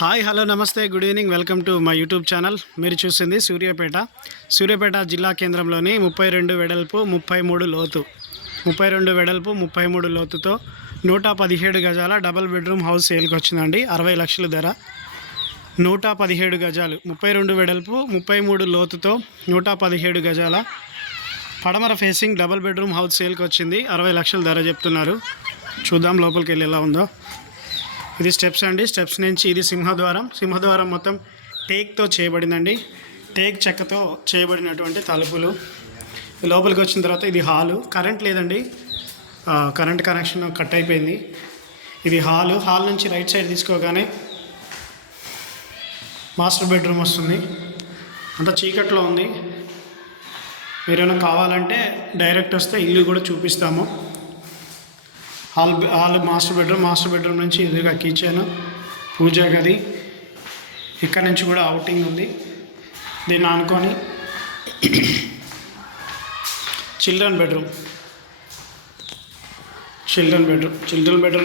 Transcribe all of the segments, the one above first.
Hi hello నమస్తే good evening welcome to my YouTube channel. మీరు చూస్తుంది సూర్యాపేట జిల్లా కేంద్రంలోని 32 వెడల్పు 33 లోతు 32 వెడల్పు 33 లోతుతో 117 గజాల డబుల్ బెడ్రూమ్ హౌస్ సేల్కి వచ్చిందండి. 60 లక్షల ధర. 117 గజాలు 32 వెడల్పు 33 లోతుతో 117 గజాల పడమర ఫేసింగ్ డబుల్ బెడ్రూమ్ హౌస్ సేల్కి వచ్చింది. 60 లక్షల ధర చెప్తున్నారు. చూద్దాం లోపలికి వెళ్ళి ఎలా ఉందో. ఇది స్టెప్స్ అండి. స్టెప్స్ నుంచి ఇది సింహద్వారం మొత్తం టేక్తో చేయబడిందండి. టేక్ చెక్కతో చేయబడినటువంటి తలుపులు. లోపలికి వచ్చిన తర్వాత ఇది హాలు. కరెంట్ లేదండి, కరెంట్ కనెక్షన్ కట్ అయిపోయింది. ఇది హాల్ నుంచి రైట్ సైడ్ తీసుకోగానే మాస్టర్ బెడ్రూమ్ వస్తుంది. అంతా చీకట్లో ఉంది. మీరేమైనా కావాలంటే డైరెక్ట్ వస్తే ఇల్లు కూడా చూపిస్తాము. హాల్ మాస్టర్ బెడ్రూమ్ నుంచి ఎదురుగా కిచెన్, పూజా గది, ఇక్కడ నుంచి కూడా అవుటింగ్ ఉంది. దీన్ని ఆనుకొని చిల్డ్రన్ బెడ్రూమ్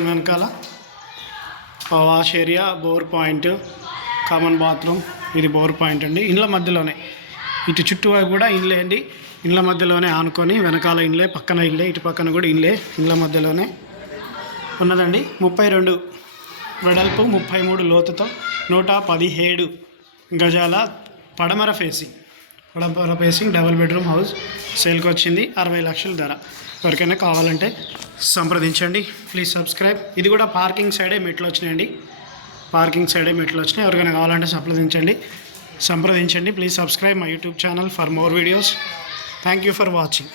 వెనకాల wash area, bore point, common bathroom. ఇది బోర్ పాయింట్ అండి. ఇండ్ల మధ్యలోనే, ఇటు చుట్టూ కూడా ఇల్లే అండి. ఇండ్ల మధ్యలోనే ఆనుకొని వెనకాల ఇల్లే, పక్కన ఇల్లే, ఇటు పక్కన కూడా ఇల్లే. ఇండ్ల మధ్యలోనే ఉన్నదండి. 32 వెడల్పు 33 లోతుతో 117 గజాల పడమర ఫేసింగ్ డబుల్ బెడ్రూమ్ హౌస్ సేల్కి వచ్చింది. 60 లక్షల ధర. ఎవరికైనా కావాలంటే సంప్రదించండి. Please subscribe. ఇది కూడా పార్కింగ్ సైడే మెట్లు వచ్చినాయండి. ఎవరికైనా కావాలంటే సంప్రదించండి. Please subscribe my YouTube channel for more videos. Thank you for watching.